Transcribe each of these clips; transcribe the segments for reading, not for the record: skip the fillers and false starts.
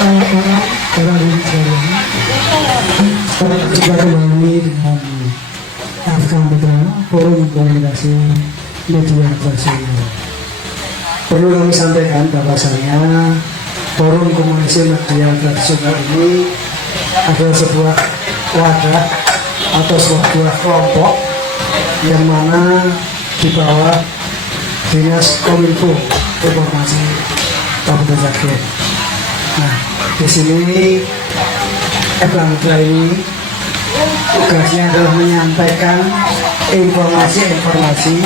para hadirin sekalian, kita kembali dengan Afgan Putra Forum Komunikasi Media Nasional. Perlu kami sampaikan bahwasanya Forum Komunikasi Media Nasional ini adalah sebuah wadah atau sebuah kelompok yang mana di bawah Dinas Kominfo Informasi Kabupaten Sragen. Nah, di sini Putra ini tugasnya adalah menyampaikan informasi-informasi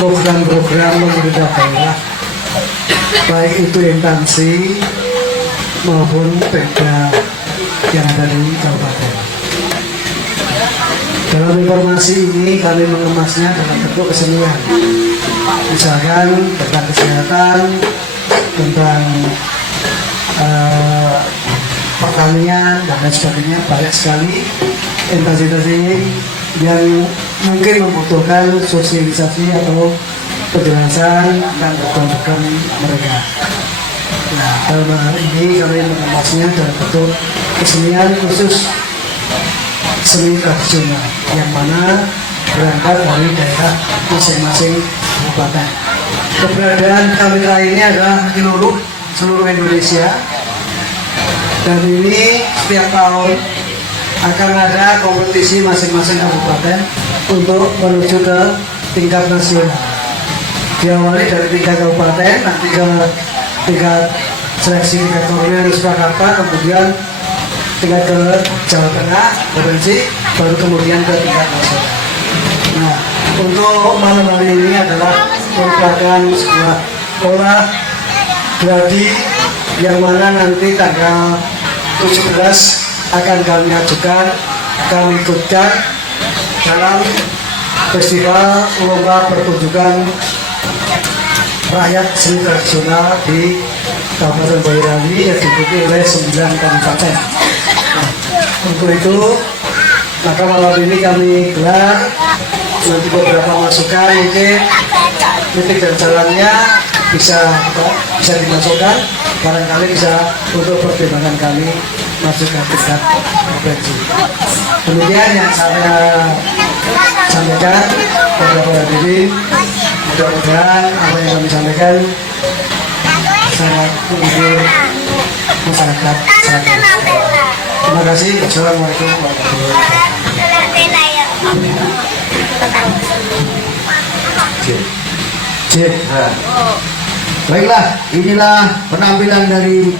program-program pemerintah daerah, baik itu instansi maupun Pemda yang ada di kabupaten. Dalam informasi ini kami mengemasnya dalam bentuk kesenian, misalkan tentang kesehatan, tentang pertanian dan lain sebagainya. Banyak sekali instansi yang mungkin membutuhkan sosialisasi atau penjelasan tentang program-program mereka. Nah, dalam hal ini kami mengemasnya dalam bentuk kesenian khusus seni tradisional yang mana berangkat dari daerah masing-masing kabupaten. Keberadaan kami ini adalah menyeluruh seluruh Indonesia, dan ini setiap tahun akan ada kompetisi masing-masing kabupaten untuk menuju ke tingkat nasional. Diawali dari tingkat kabupaten, nanti ke tingkat seleksi tingkat Kabupaten Surakarta, kemudian tingkat ke Jawa Tengah, provinsi, baru kemudian ke tingkat nasional. Nah, untuk malam hari ini adalah merupakan sebuah olah gladi yang mana nanti tanggal 17 akan kami ajukan, kami ikutkan dalam festival lomba pertunjukan rakyat seni tradisional di Kabupaten Boyolali yang diikuti oleh 9 kabupaten. Nah, untuk itu maka malam ini kami gelar nanti beberapa masukan, mungkin titik dan jalannya bisa dimasukkan, barangkali bisa untuk pertimbangan kami masuk ke tingkat provinsi. Kemudian yang saya sampaikan kepada hadirin, mudah-mudahan apa yang kami sampaikan sangat menghibur masyarakat Sragen. Terima kasih. Wassalamualaikum warahmatullahi wabarakatuh. Baiklah, inilah penampilan dari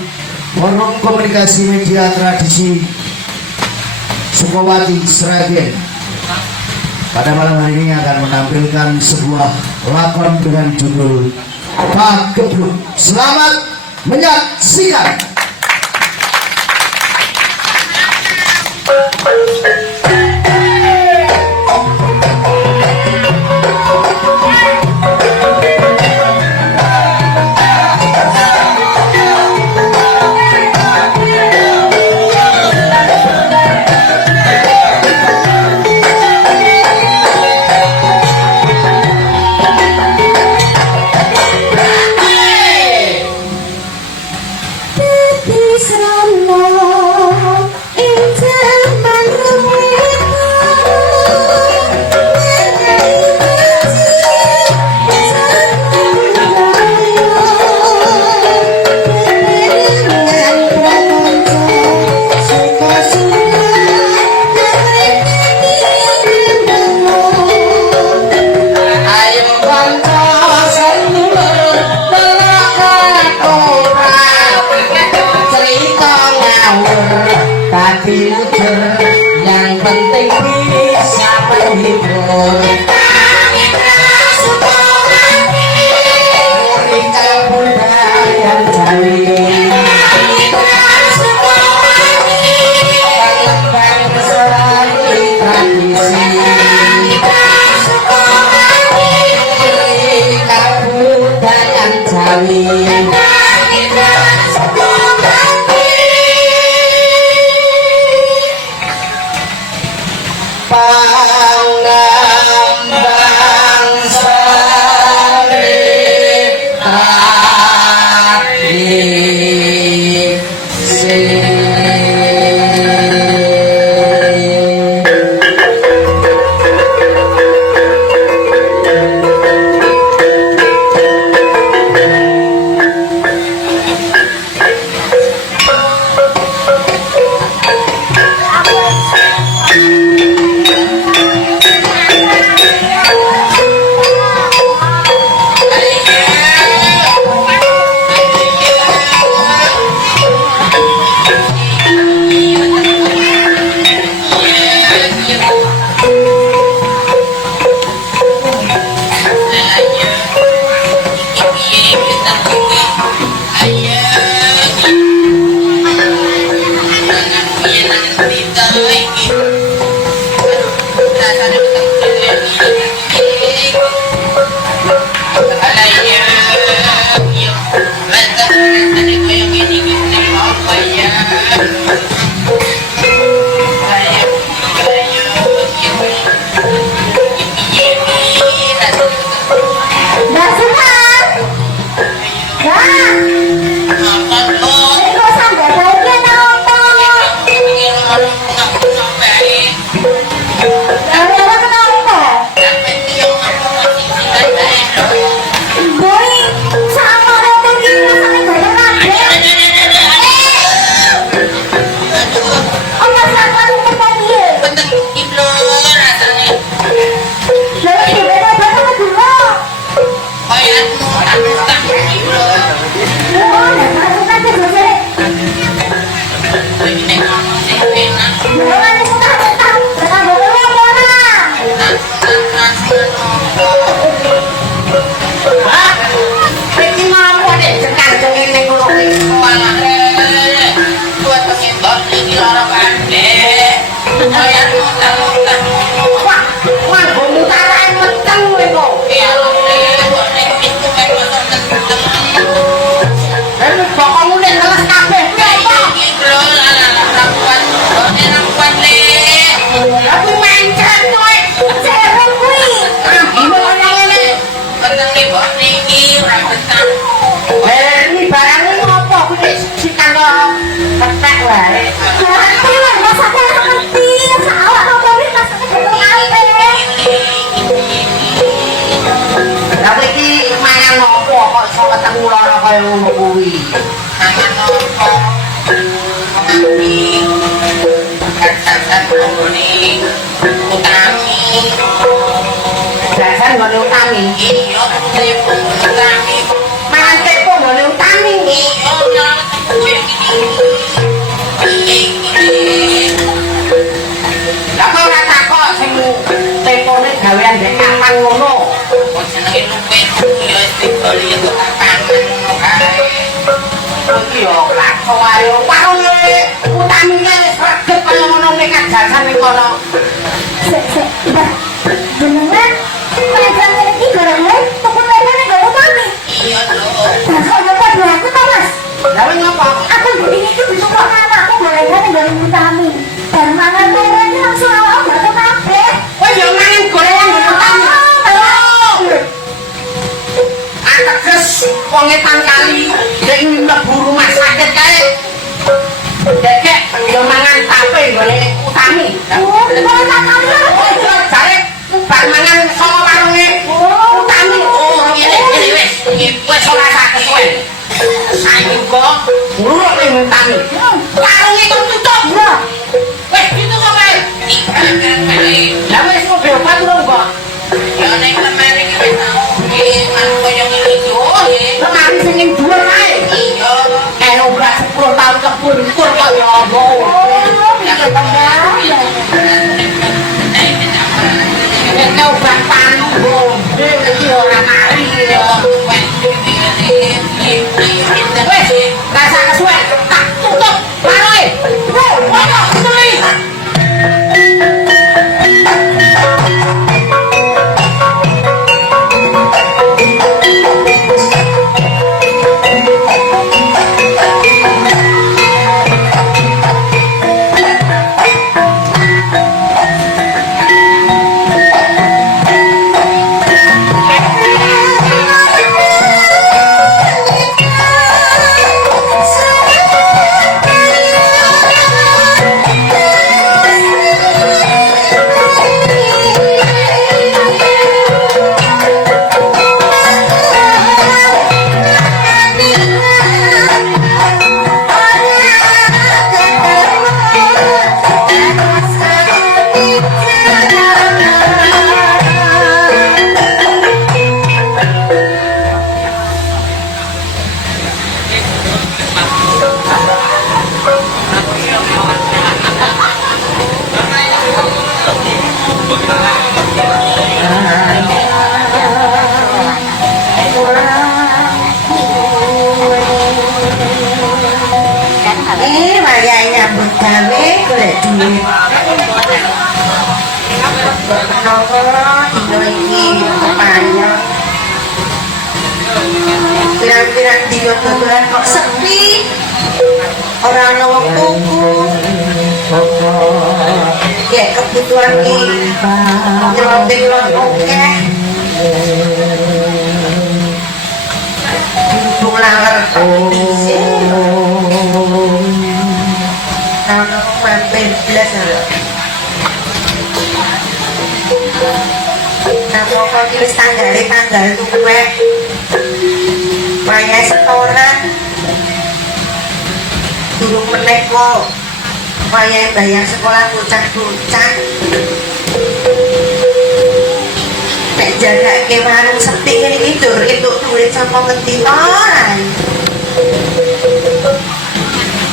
Forum Komunikasi Media Tradisi Sukowati Sragen. Pada malam hari ini akan menampilkan sebuah lakon dengan judul Pak Gebluk. Selamat menyaksikan. Yang penting bisa menghibur. Berikan budaya Jawi, kembang selagi tradisi. Berikan budaya Jawi. Pangambang sari tadi baik. Ngerti lah, masaknya ngerti. Salah ngomongin masaknya betul apa? Lah iki mangan opo kok iso ketemu lara kaya ngono kuwi. Mangan opo? Ini kata-kata ini utami. Dasar ngene utami. Iya, utami. Mangan tepo ngene utami. Iya, lah kok ora takok sing tempone gawean dek kapan ngono. Kok senenge luwe ya digoli yo kapan ngono kae. Iki yo lakso ae warune utamine wis regep kaya ngono nekat jajan ning kono. Sek, Mbak. Jenengan majan iki gara-gara tuku lemene gak utami. Iya lho. Nah, kok nyoba aku ta, Mas? Lah ngopo? Aku ini tuh disuruh anakku gorengan dari utami. Dan mangan gorengan langsung awak gak tau kabeh. Kowe yo mangan gorengan ngene utami. Ateges wong etan kali dek mlebu rumah sakit kae. Dek yo mangan tape ngene utami. Oh, tak kali. Jare bar mangan saka warunge utami. Oh, ngene wis. Wis ora sak kesuwen. Saiki kok nguruk ning utami. Warunge kok tutup. Wis ditutup kae. Lah wis kok obat lho kok. Ya nek lemari iki wis tau. Anu koyo ngene iki. Oh, lemari sing ning dhuwur kae. Iya. Obat 10 tahun kepungkur kok ya apa. Nek obat panu, iki ora mari ya. Wes, rasa kesuwen, tak tutup warunge. Ono kuwi. Ini wayahe nyambut gawe golek duit. Kenapa dino iki kepanjang? Pirang-pirang dino dodolan kok sepi. Ora ana wong tuku. Kayak kebutuhan iki nyelonting-lon oke. Burung laler tahun mampir belas nah pokoknya tulis tanggal itu gue bayar setoran durung meneh kok bayar sekolah bocah-bocah nek jaga ke warung sepi ini tidur itu duit sama ngendi toran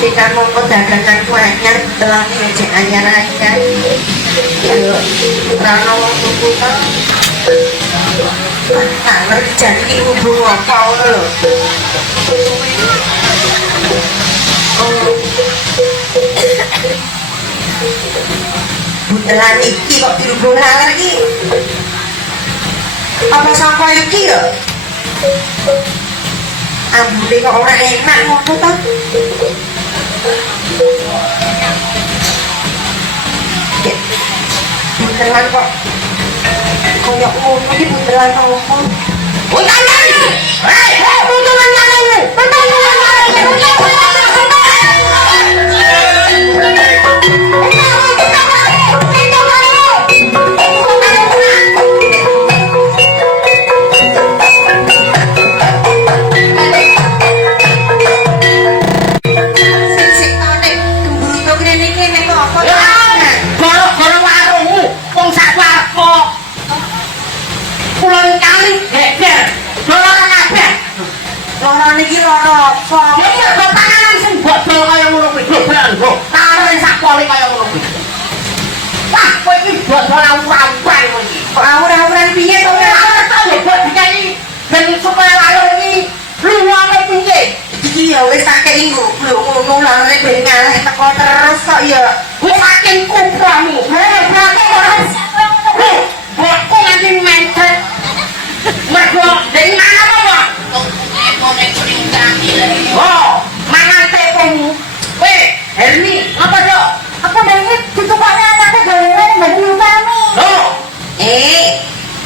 jika mau dagangan kuahnya telah ngecek anyar-anyar ya rano tuku kan tak ngerti jadi hubung apa lho butelan iki kok dirubung laler iki apa sampai iki ya ambune kok ora enak ngono ta buntelan kok koyok ngono iki buntelan apa buntelan buntelan buntelan Loro niki loro apa? Ya mergo tanganan sing bodol kaya ngono kuwi gobelan kok. Tangan sak poli kaya ngono kuwi. Wah, kowe iki bodol awuran kowe iki. Awuran piye to? Ora tau mbok dikai ben supaya lalur iki luwame piye. Iki ya wis tak kei ngono lare ben ngalih teko terus kok ya. Wis saking kupramu. Berarti ora Bokku nanti mencet. Mergo dari mana apa? Oh, mangan tepomu. Weh, Hermi, apa dok? Aku dari ditukaknya anaknya gorengan bagi utami. Loh,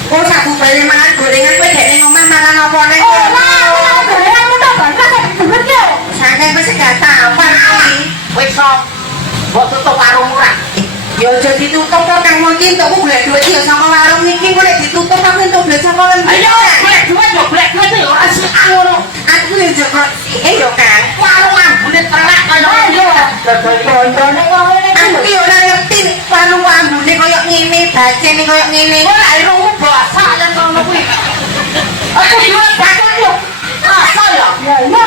kok sabu bali mangan gorengan kowe dene ngomong mangan apa ning Oh, nah, gorengan itu apa? Kok sebut yo? sange wis gak tampan iki. Wis sok. Mbok tutup warung ora? Ya aja ditutup kok Kang Monti entuk golek duit ya sama warung iki kok nek ditutup aku entuk duit sama lan. Ayo golek duit yo golek duit yo ora sik ngono. Aku yo jago yo Kang. Warung ambune telak kaya yo. Bondone kok ngene iki. Aku yo ora ngerti warung ambune kaya ngene, bacene kaya ngene. Ora irungmu basah lan ngono kuwi. Aku duit bakal yo. Asa yo. Ya iya.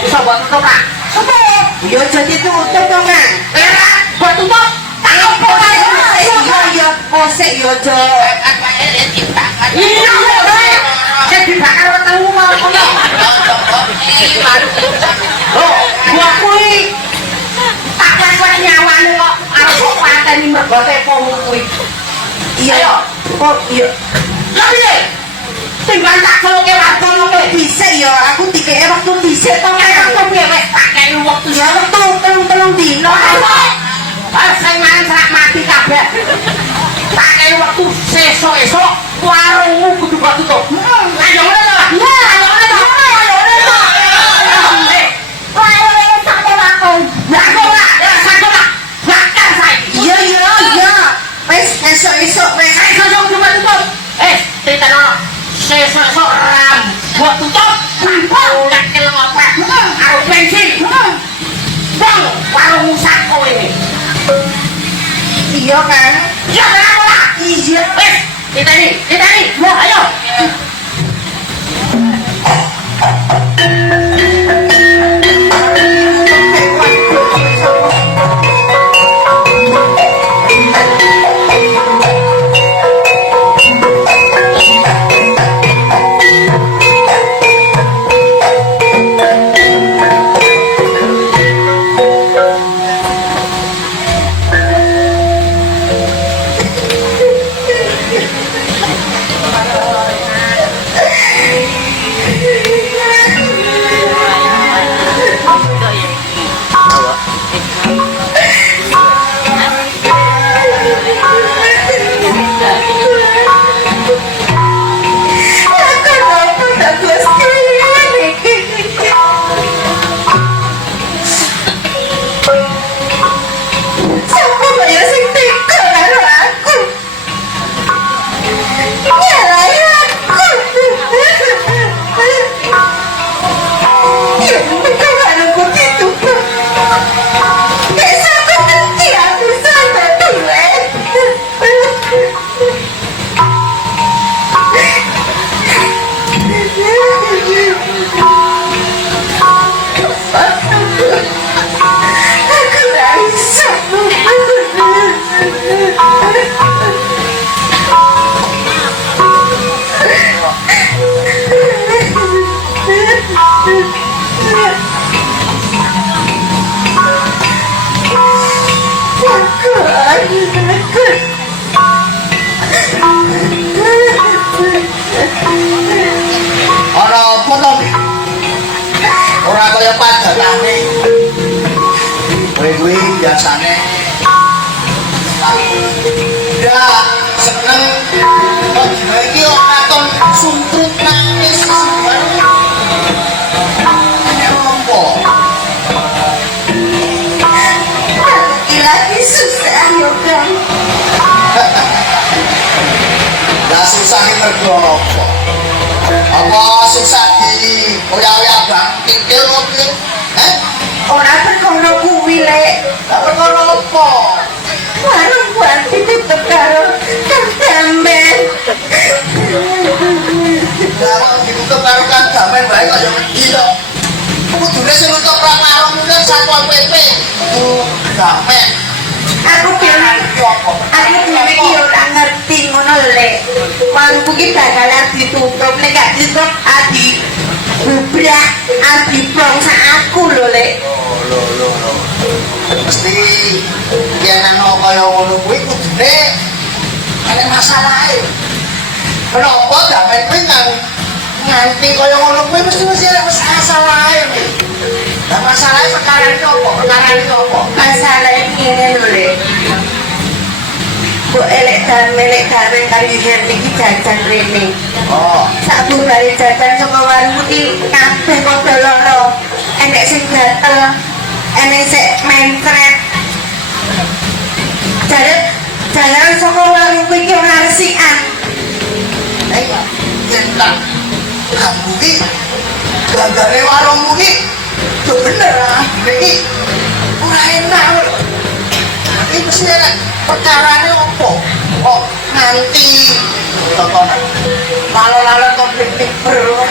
Bisa buat tutup Kang. Apa? Yo jadi tutup dong Kang. Era buat tutup. Iya, posek yo, Jo. Iya, saya dibakar wetengmu mau kono. Loh, gua kuwi tak kuat nyawane kok arep kok pateni mergo tepomu kuwi. Iya, kok iya. Lah piye? Timbang tak keloke wadono kowe dhisik ya, aku dikeke waktu dhisik to kok piye wis tak kei wektu ya wektu telung dino. Sing mangan serak mati kabeh. Tak kei wektu sesuk-esuk warungmu kudu mbok tutup. Ayo ngono to. Iya, Ayo ngono to. Ayo ngono to. Kok ayo tak temakon. Lah kok ora, ya sak ora. Bakar saiki. Iya. Wis esuk-esuk wis esuk kudu mbok tutup. Titenono. Sesuk-esuk ram mbok tutup. Ora kelem apa. Karo bensin. Bang, warungmu sak kowe iki. Iya kan? Iya kenapa? Iya. Wes, ditani. Ya, ayo. Ana apa to? Ora kaya padatane. Kowe kuwi biasane ya seneng kok dina iki kok katon suntrut nangis bareng. Ini apa? Lagi susah yo kan. Lah susah iki mergo apa? Apa susah di oya-oya bang titil ngopi? Ora perkara kuwi lek. Lah perkara apa? Warung buat ditutup karo Kang Damben. Lah ditutup karo Kang Damen bae kok kaya wedi to. Kudune sing untuk warungmu kan Satpol PP. Sampe Aku dhewe iki ora ngerti ngono lek. Warungku iki bakalan ditutup nek gak ditutup adi bubrak adi bangsa aku lho lek. mesti yen ana kaya ngono kuwi kudune ana masalahe. Kenapa damen kuwi nganti kaya ngono kuwi mesti ana masalahe. Lah masalahe perkarane opo? Perkarane opo? Masalah ngene lho lek. Kok elek gawe kali Herni iki jajan rene. Oh, Sabu bari jajan saka warungku iki kabeh padha lara. Enek sing gatel, enek sing mencret. Jalan saka warungku iki ora resikan. iya. Yen tak kamu ki gandane warungmu ki yo bener ah. Iki ora enak lho. Iki mesti ana perkarane opo? Kok nganti tontonan lalu-lalu konflik bro.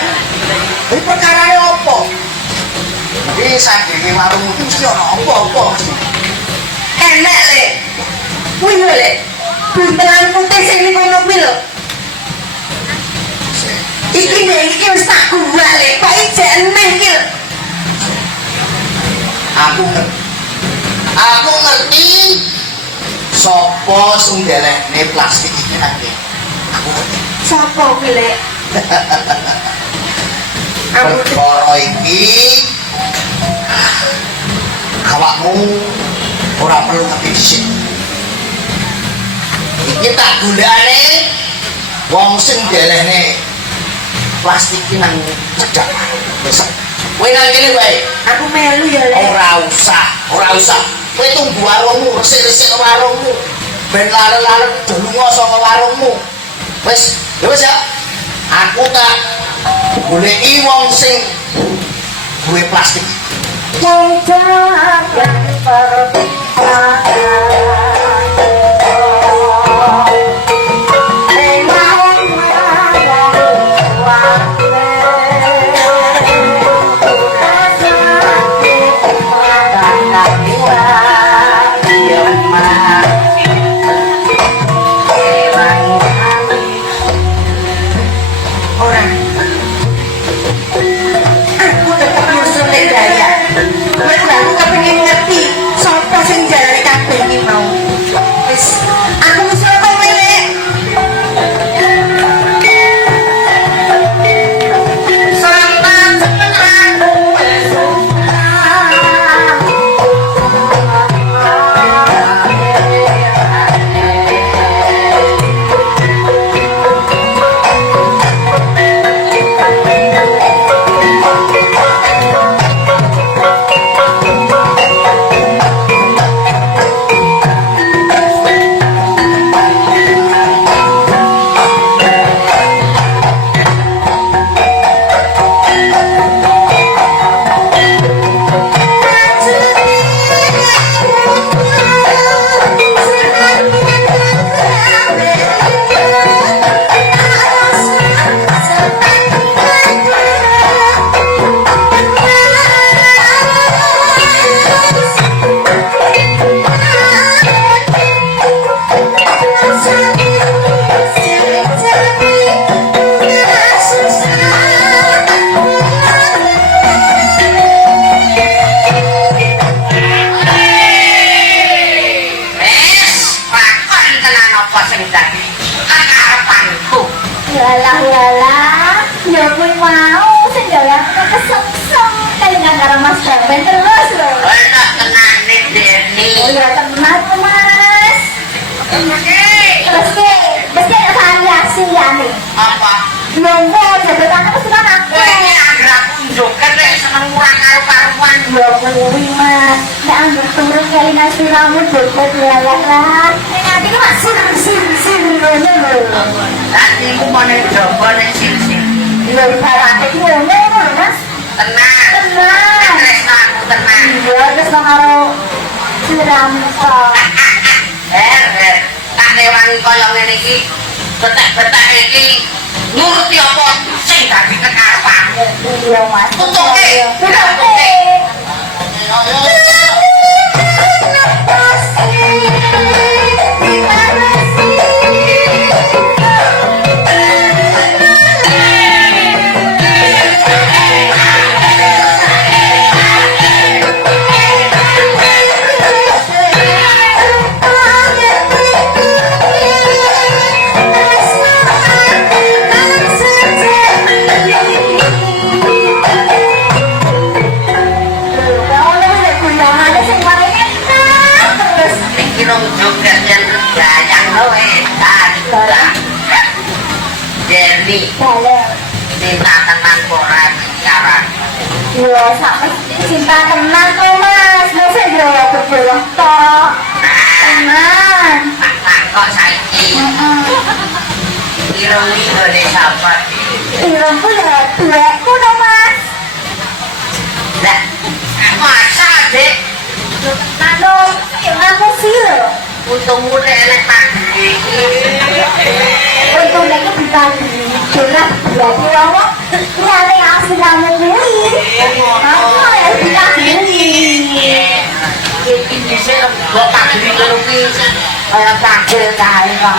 Iki perkarane opo? Iki saking warungmu ki mesti ana opo-opo mesti. Enek lek. Kuwi lho lek. Buntelan putih sing ning kono kuwi lho. Iki nek iki wis tak buat lek. Kok ijek eneh iki lho. Aku ngerti sapa sing ndelekne plastik iki nanti. Aku ngerti. Sopo kuwi lek? Perkara iki awakmu ora perlu ngerti dhisik. Iki tak golekane wong sing ndelekne plastik iki nang cedhak. Wis. Kowe nang kene wae. Aku melu ya lek. Ora usah. Kowe tunggu warungmu, resik-resik warungmu. Ben lalen-lalen do lunga saka warungmu. Wis, ya. Aku tak goleki wong sing duwe plastik. Aku tetep musuh lek daya. Wes aku kepengin ngerti sapa sing jalane kabeh iki mau. Wis, aku musuh kowe lek. Sampan aku Yalah, ya kuwi mau sing jalan kesem-sem kelingan karo Mas Gaben terus lho. enak tenane Deni. Oh ya tenan Mas. Terus ki, mesti ada variasi ya nih. Apa? Nunggu jabatan terus kan aku. Kowe iki anggere aku njoket nek seneng ora karo-karuan. Ya kuwi Mas, nek anggere turun kelingan siramu joget lah. Nanti ku Mas sir ngono lho. Nanti ku mau ning jaba ning sisi. Ya ibaratnya ku ngono lho Mas. Tenang. Tenang. Tresno aku tenang. Iya, terus karo siramu kok. Tak rewangi kaya ngene iki. Betak-betak iki nuruti apa sing dadi kekarepanmu. Iya mas. Tutuke. Tutuke. Kira joget yang gayang lo edan. Jadi cinta tenan koran sekarang. Iya, sampai cinta tenang kok mas. Masa dia berjuang toh. Tenang. Tak kok saiki. Irung ini siapa? Irungku ya duetku dong mas. Lah, masa dek? Nano, yang aku sih loh. Untung udah enak tadi. Untuk mereka bisa curhat berarti kamu nyari asli kamu gue. Kamu yang bisa gini. Ini sih lo tadi ngeluki kayak takjil kaya.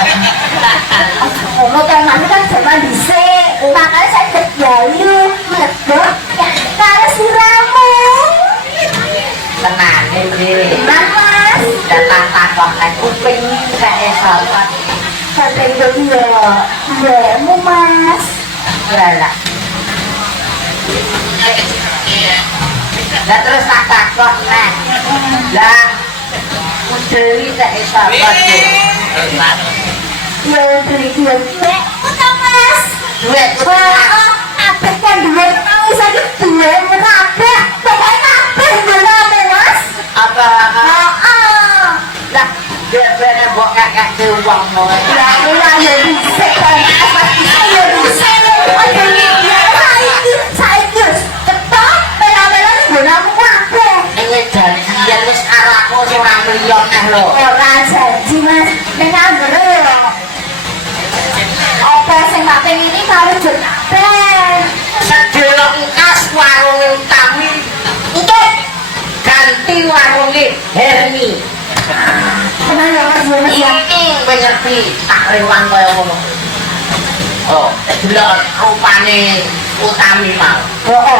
Kamu kan nanti kan cuma bisa. Makanya saya terjali ngedok karena siramu. Tenang ini. Tenang mas. Datang takutkan kuping kayak sahabat. Sampai itu dia mu mas. Yalah. Lah terus tak takut nih. Lah Dewi kayak sahabat tuh. Ya beli dua duit. Utang mas. Duit Wah, apa kan duit mau sakit duit berapa? Pokoknya apa berapa mas? apa? Lah biar buat kakak uang mau. Ya udah ya bisa kan? Apa bisa ya bisa? Ada ya saya cepat bela-bela gunamu apa? Ini janjian wis karo aku ora mliyon neh lho. Ora janji mas, dengan bro. Apa sing tak pengen ini kalau juragan? Sedelok kas warung utami tutup. Ganti warunge Hermi. Kenapa ya mas? Ya. Ini mengerti tak rewan kaya ngono. Oh, delok rupane utami mau. Oh,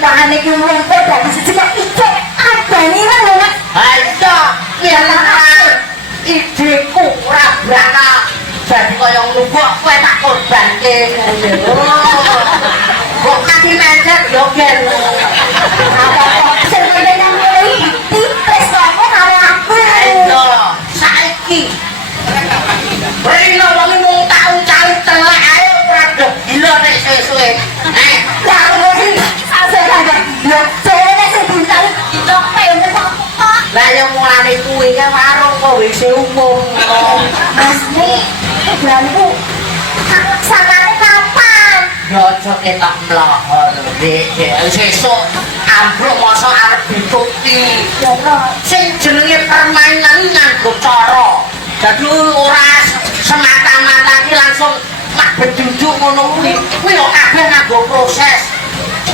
tahan iki wong kok dadi sejak iki. Ada nih kan mas. Ayo, piye ideku ora bakal dadi kaya ngono kok kowe tak korbanke. Kok kaki mencet yo gen. Apa kok sebenarnya mulai tipes kamu karo aku. Ayo, saiki. Rino wong mung tak ucali telek ayo rada gila nek suwe-suwe. Karo sih sampe ada yo cene sing dicari itu pengen kok. Lah yo mulane kuwi kan warung kok WC umum. Mas nih, bulanku sanane kapan? Yo aja ketok mlahor, Dik. Sesuk ambruk mosok arep dibukti. Ya no. Sing jenenge permainan nganggo cara. Dadi ora semata-mata iki langsung mak beduduk ngono kuwi. Kuwi yo kabeh nganggo proses.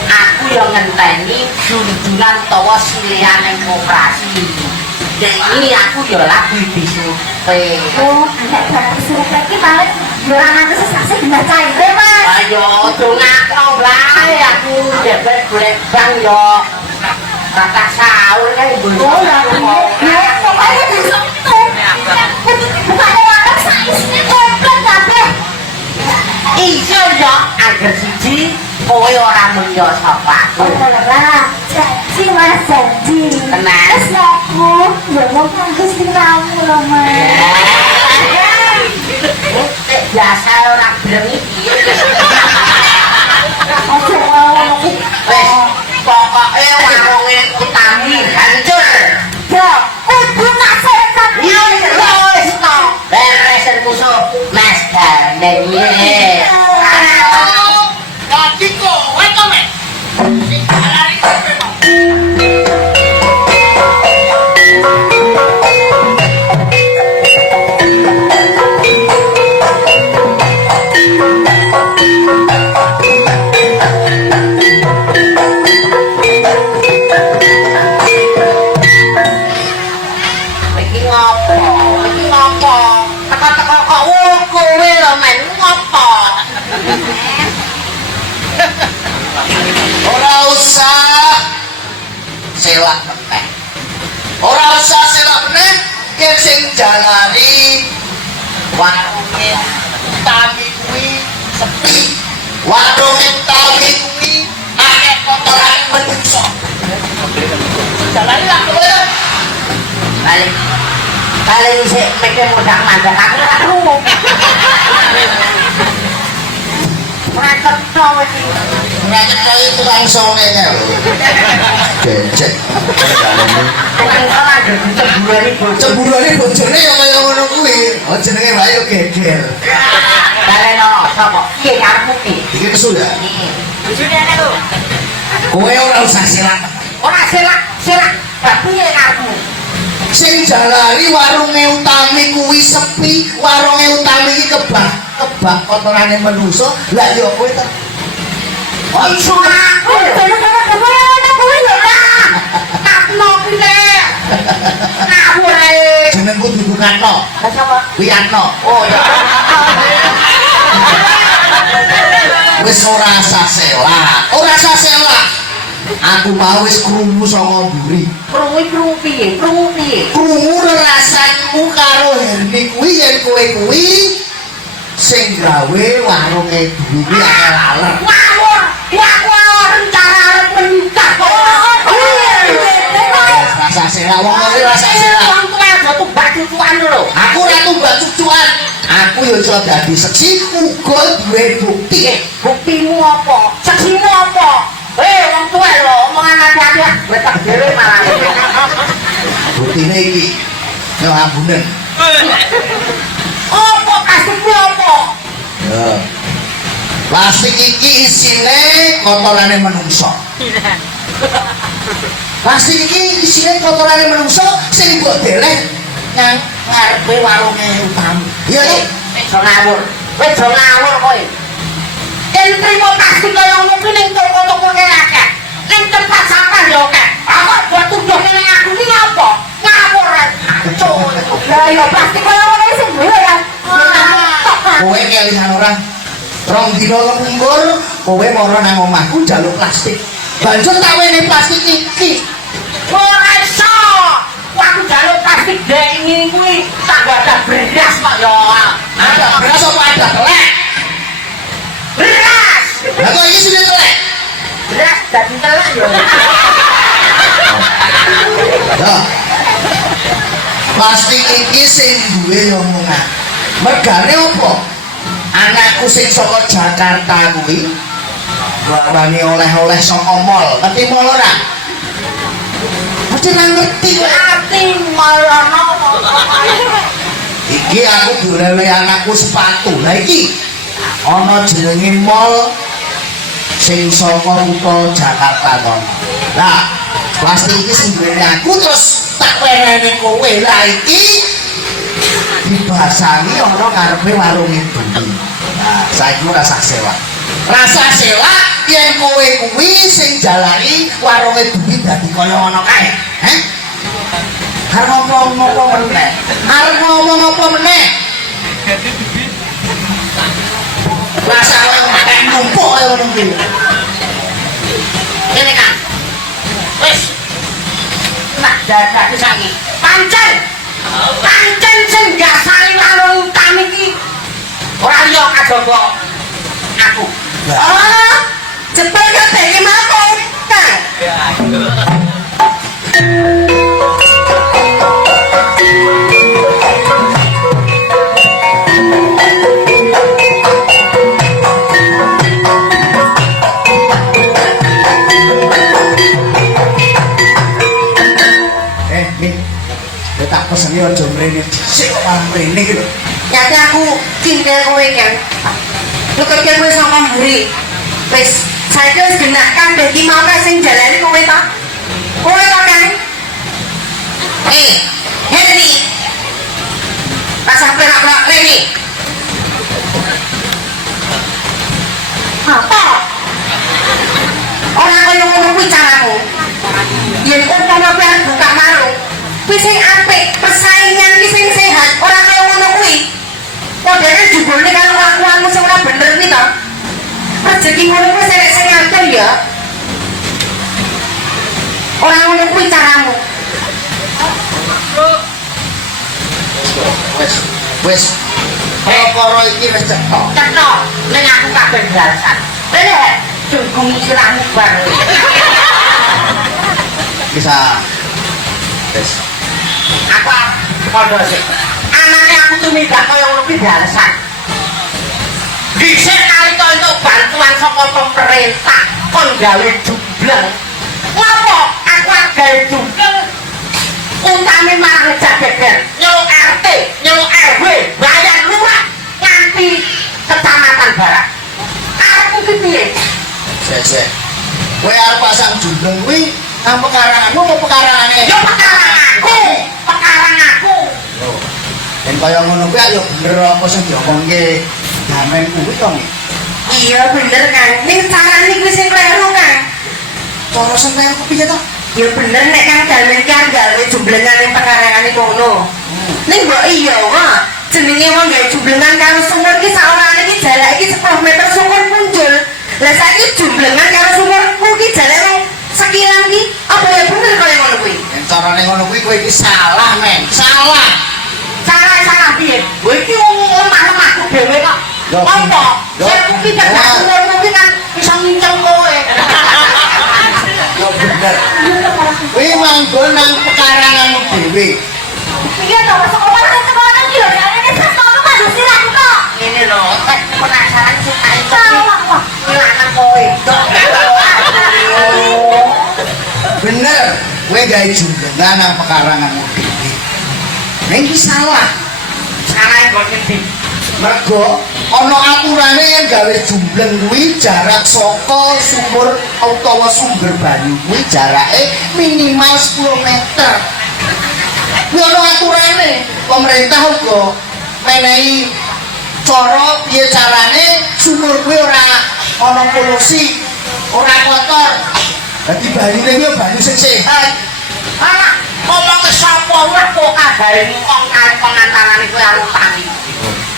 Aku yo ngenteni junjunan utawa silihan ning koperasi. Dek ini aku yo lagi disupe. Oh, nek barang suruh lagi banget. Ora nanti sesase gimana cair mas. Ayo dongakno bae aku debet golek bang yo. Kata sahur kan Oh, ya pokoknya di situ. Bukannya warung saisnya komplit kabeh. iya yo angger siji kowe ora mulya sapa aku. Ora, janji mas janji. Tenang. Terus aku, ya mau nganggo sing kamu lho mas. Biasa ora gelem iki. Ojo ngomong iki. Wes pokoke warunge utami hancur. Yo, kudu ngasetan. Iya wis to. Beres musuh Mas Dane. Dadi kowe to, Mek. Sing lari kowe mau. jalari warunge Utami kuwi sepi. Warunge Utami kuwi akeh kotoran menungso. Jalari lah kowe. Paling sik mikir modal mandang aku ora krungu. Ora ketho iki. Ora ketho itu langsungnya ya. Becek. Tukang salah ceburane bojo. Ceburane bojone ya kaya ngono kuwi. Oh jenenge wae yo geger. Daleno sapa? Piye karepmu ki? Iki kesu ya. Bojone ana lho. Kowe ora usah selak. Ora selak. Piye karepmu? Sing jalari warunge Utami kuwi sepi, warunge Utami iki kebak kotorane menungso. Lah ya kowe ta. Oh iso aku. Kowe lho lah. Takno pile. Ngawur ae. Jenengku dudu Katno. Lah sapa? Wiyatno. Oh ya. Wis ora usah selak. Ora usah selak. Aku mau wis krungu saka mburi. Krungu piye? Krungu rasanmu karo Herni kuwi yen kowe kuwi sing gawe warunge duwi akeh laler. Ngawur. Rencana arep menikah kok. Rasa selak wong iki rasa selak. Wong tuwa aja tumbak cucukan lho. Aku ora tumbak cucukan. Aku yo iso dadi seksi uga duwe bukti. Buktimu apa? Seksimu apa? Wong tuwa lho, omongan hati-hati. Wetak dhewe malah. Buktine iki yo ambunen. Apa kasihmu apa? Ya. Plastik iki isine kotorane menungso. Plastik iki isine kotorane menungso sing mbok deleh nang ngarepe warunge Utami. Iya to? Wis ngawur kowe. Yen trimo plastik kaya ngono kuwi ning toko-toko akeh. Ning tempat sampah yo akeh. Apa buat tujuh ning aku iki apa? Ngawur ae. Lah ya plastik kaya ngono sing duwe ya. Kowe kelihan ora? Rong dina lembur, kowe mara nang omahku njaluk plastik. Banjur tak wene plastik iki. Ora iso. Aku jaluk plastik dek ngene kuwi tak ada beras kok yo. Ada beras apa ada telek? Beras. Lah kok iki sing telek? Beras dadi telek yo. Ya. Plastik iki sing duwe omongan. Mergane opo? Anakku sing saka Jakarta kuwi gawani oleh-oleh saka mall. Ngerti mall ora? Mesti ra ngerti kowe. Ati malono. Iki aku dilewe anakku sepatu. Lah iki ana jenenge mall sing saka kutha Jakarta to. Lah, plastik iki sing duwe aku terus tak werene kowe. Lah iki dibasani ana ngarepe warung itu. Nah, saiki ora rasa sewa. Rasa sewa yen kowe kuwi sing jalani warunge duwi dadi kaya ngono kae. Heh? Arep ngomong apa meneh? Arep ngomong apa meneh? Rasa kayak numpuk kaya ngono kuwi. Ini kan. Wis. Nak dadak saiki. Pancen sing dasari warung Utami iki ora liya kajaba aku. Oh, cepet ketemu mau kan? Nih. Kowe tak peseni aja mrene. Sik kok malah mrene iki lho. Nyata aku cinta kowe kan. Lu kerja kowe sama mburi. Wis, saiki wis genah kabeh iki mau sing jalani kowe ta? Kowe ta kan? Henry. Rasa perak-perak rene. Apa? Ora kaya ngono kuwi caramu. Yen umpama kowe arep buka warung, kuwi sing apik, persaingan ki sing sehat, ora kaya ngono kuwi. Modele jebule karo kelakuanmu sing ora bener kuwi to. Rezeki ngono kuwi sing ngatur ya. Ora ngono kuwi caramu. Wis perkara iki wis cetok. Cetok, ning aku kabeh belasan. Lha jungkung istilahmu bar. Bisa. Wis. Aku padha sik. Anake aku tumindak kaya ngono kuwi balasan. Dhisik kali to entuk bantuan saka pemerintah kon gawe jumbleng. Ngopo aku gawe jumbleng? Untane marang jabeber, nyeluk RT, nyeluk RW, bayar lurah nganti kecamatan barat. Aku ki piye? Sik. Kowe arep pasang jumbleng kuwi nang pekaranganmu apa pekarangane? Ya pekarang aku. Dan kaya ngono kuwi ayo bener apa sing diomongke gamen kuwi to. Iya bener Kang. Ning carane kuwi sing kleru Kang. Cara sing kaya piye to? Ya bener nek Kang dalem kan gawe jumblengan ning pekarangan kono. Ning mbok iya wae. Jenenge wong gawe jumblengan karo sumur ki saorane ki jarak iki 10 meter sumur muncul. Lah saiki jumblengan karo sumurku ki jarak sekilan ki apa ya bener kaya ngono kuwi? Yen carane ngono kuwi kowe iki salah, men. Salah. Salah piye? Kowe iki omah-omahku dhewe kok. Apa? Saya ki gak sumurmu ki kan bisa nginceng kowe. Yo bener. Kuwi manggon nang pekaranganmu dhewe. Iya to, masuk omah nang sekolah iki lho, jarene sekolah manusia aku kok. Ini lho, penasaran sih tak itu. Lanang kowe. Bener. Kowe gawe jumlengan nang pekaranganmu dhewe. Ning iki salah. Salah kok ngendi? Mergo ana aturane yen gawe jumbleng kuwi jarak saka sumur utawa sumber banyu kuwi jarake minimal 10 meter. Kuwi ana aturane. Pemerintah uga menehi cara piye carane sumur kuwi ora ana polusi, ora kotor. Dadi banyune kuwi banyu sing sehat. Anak, ngomong sapa wae kok kabare ngomong karo pengantarane kowe karo tani.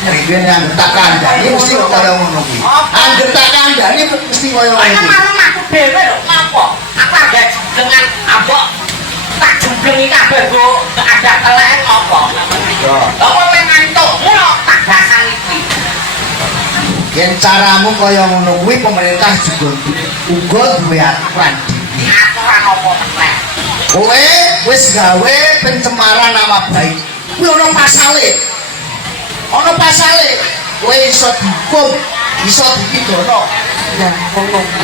Riyen yang tak kandhani mesti kaya ngono kuwi. Angger tak kandhani mesti kaya ngono Ana kuwi. manung aku dhewe lho, ngapa? Aku ada dengan abok tak jemblengi kabeh go, ada telek ngapa? Yo. Apa men ngantuk, ngono tak dasang iki. Yen caramu kaya ngono kuwi pemerintah juga uga duwe aturan dhewe. Aturan apa meneh? Kowe wis gawe pencemaran nama baik. Kuwi ana pasale. Ana pasale. Kowe iso dihukum, iso dipidana.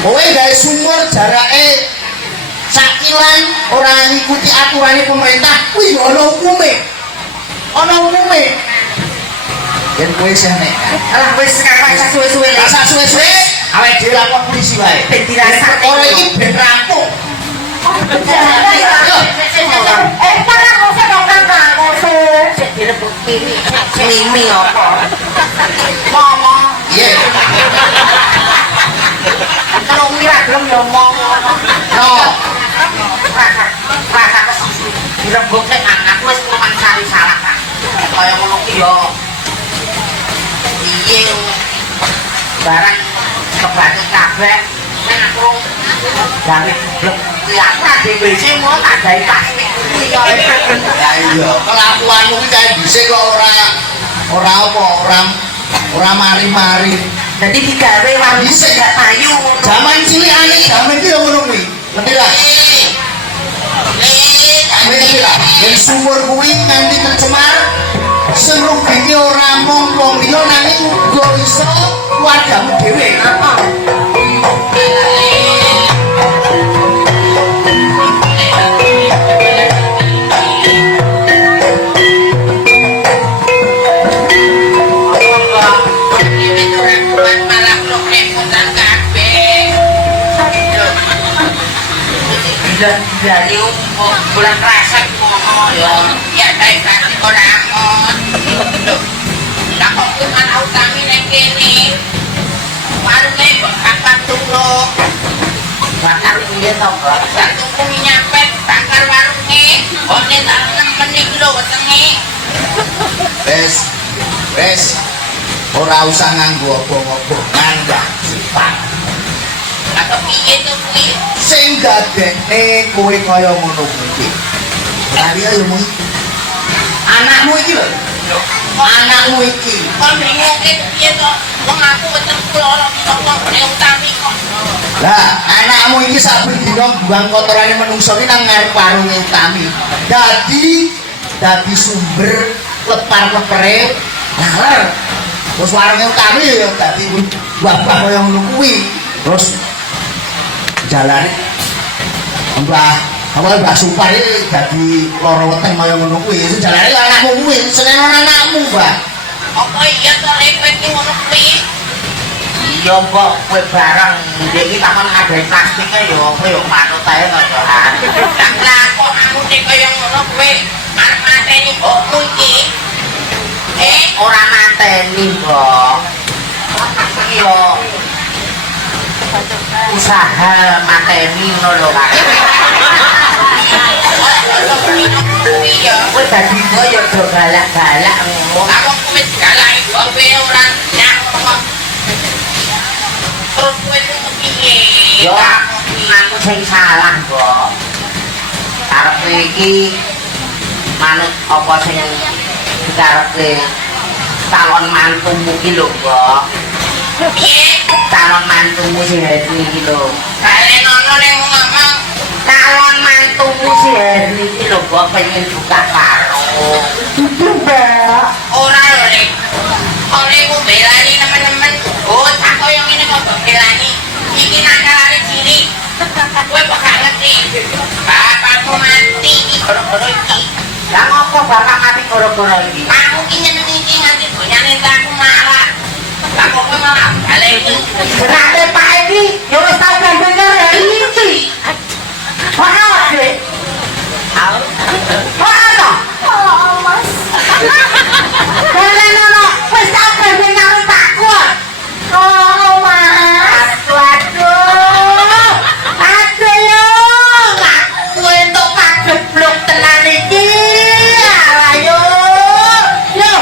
Kowe gawe sumur jarake sakilan ora ngikuti aturane pemerintah, kuwi yo ana hukume. Ana hukume. Yen kowe sing nek. Alah wis sekarang suwe-suwe lek. Rasa suwe-suwe awake dhewe lapor polisi wae. Ben dirasake. Ora iki ben rampung. Para kose dong kan kose. Sik direbut mimi apa? Ngomong, Iya. kalau mira belum ngomong. No. Rasa kesusu. Direbut nek aku wis kuman cari salah kan. Kaya ngono ki yo. Iye barang kebantu kabeh nek aku gawe blek aku dhewe sing mau tak gawe plastik kuwi yo. Ya iya, kelakuanmu ki kae dhisik kok ora mari-mari. Jadi digawe wangi sing gak payu. Zaman cilikane gamen ki yo ngono kuwi. Ngerti ra? Ngerti ra? Yen sumur kuwi nganti tercemar, sing rugine ora mung wong liya nanging uga iso keluargamu dhewe. Dari bulan rasa ngono ya baik kan orang tak kok kan utami ning kene warunge kok bakar tunggu bakar piye to kok tak tunggu nyampe bakar warunge one tak nemen iki lho wetenge Wes ora usah nganggo obong-obongan ya Pak. atau piye to kuwi Sing dadekne kowe kaya ngono kuwi. Kali ayo mung anakmu iki lho. Anakmu iki. Kon bingung piye to? Wong aku weteng kula ora bisa ngene utami kok. Lah, anakmu iki saben dina buang kotorane menungso iki nang ngarep warunge utami. Dadi sumber lepar-lepere ngaler. Terus warunge utami ya dadi wabah kaya ngono kuwi. Terus jalane Mbah Supar iki dadi lara weteng kaya ngono kuwi. Jalane ya anakmu kuwi, seneng anakmu, Mbah. Apa iya to lek iki ngono kuwi? Iya mbok kowe barang ndek iki takon ngadahi plastike yo kowe yo manut ae to yo. Lah kok aku nek kaya ngono kuwi arep mateni mbokmu iki. Ora mateni mbok. Yo usaha mateni ngono lho Kak. Kowe dadi kok yo do galak-galak ngono. Aku kuwi galak kowe ora nyak kok. Terus kowe piye? Yo aku sing salah mbok. Karepe iki manut apa sing dikarepe calon mantumu iki lho mbok. Piye? Calon mantumu si Heri iki lho. Kalen ono ning ngomong Calon mantumu si Heri iki lho mbok pengen buka warung. Mbak. ora lho Lek. Ora ku belani teman-teman. Oh, tak koyo ngene kok belani. Iki nakalane cilik. Kowe kok gak ngerti. Bapakmu mati iki gara-gara iki. Lah ngopo bapak mati gara-gara iki? Aku ki nyeneng iki nganti bonyane aku marah. Lah kok kowe malah baleni. Berarti Pak iki yo wis tau bener iki. Ora wae. Ora. Oh, Mas. Kalian ono wis tau bener karo takku. Oh, Mas. Aduh. Aduh yo. Kowe entuk pageblok tenan iki. Ayo. Yo.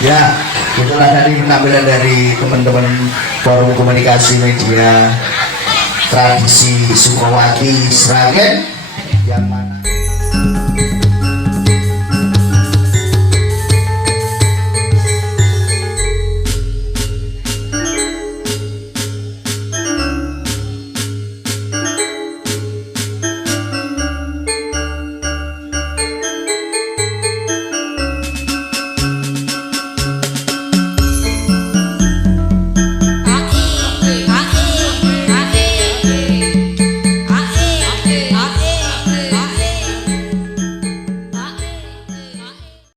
Ya, itulah tadi penampilan dari teman-teman Forum Komunikasi Media Tradisi Sukawati Sragen yang mana